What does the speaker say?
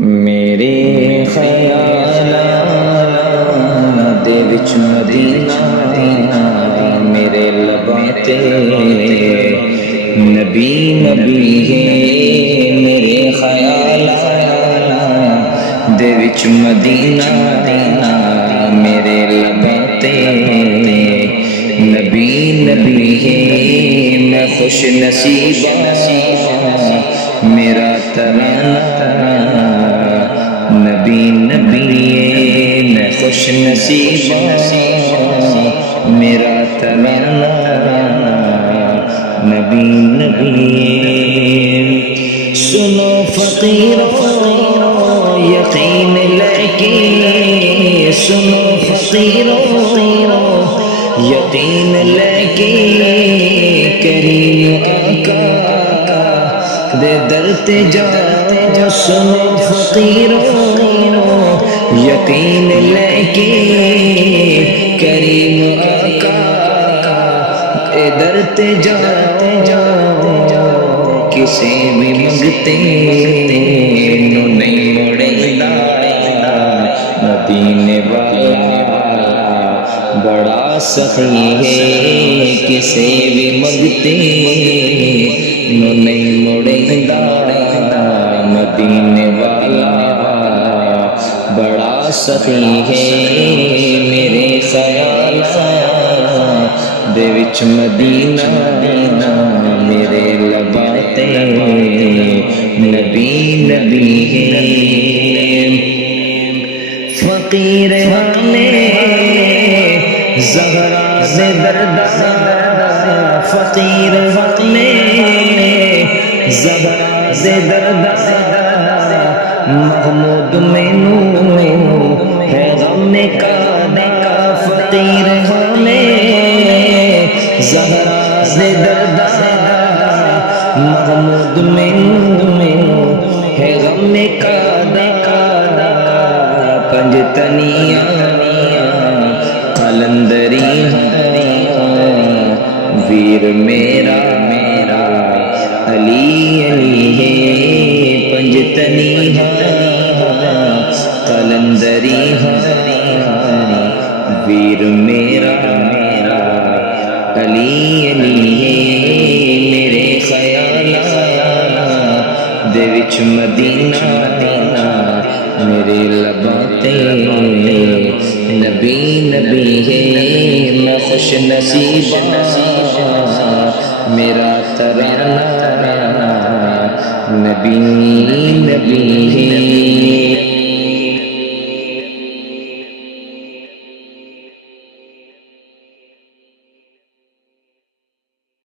میرے خیالات دے وچ مدینہ میرے لباں تے نبی نبی ہے میرے خیالات دے وچ مدینہ میرے لباں تے نبی نبی ہے میں خوش نصیب میرا ترانہ نبی نبی میں خوش نصیب میرا ترانہ نبی نبی سنو فقیروں یقین لے کے سنو فقیروں یقین لے کے کریم آقا دے در تے جاؤ سنو فقیروں یقین لے کے کریم آقا دے در تے جاؤ کسے بھی منگتے نو نہیں مڑے مدینے والا بڑا سخی ہے کسے بھی منگتے نو نہیں مڑے مدینے والا بڑا سخی ہے میرے خیال دے وچ مدینہ میرے لباں تے نبی نبی ہے فقیر والے زہرا دے دردہ فقیر والے زہرا دے دردہ محمود مینو ہے غم کا فقیر والے زہرا دے دردہ محمود مینو ہے غم کا پنج تنیاں قلندری ویر میرا علی علی ہے پنج تنیاں قلندری ویر میرا علی علی ہے میرے خیالات دے وچ مدینہ میرے لباں تے نبی نبی ہے میں خوش نصیب میرا ترانہ نبی نبی ہے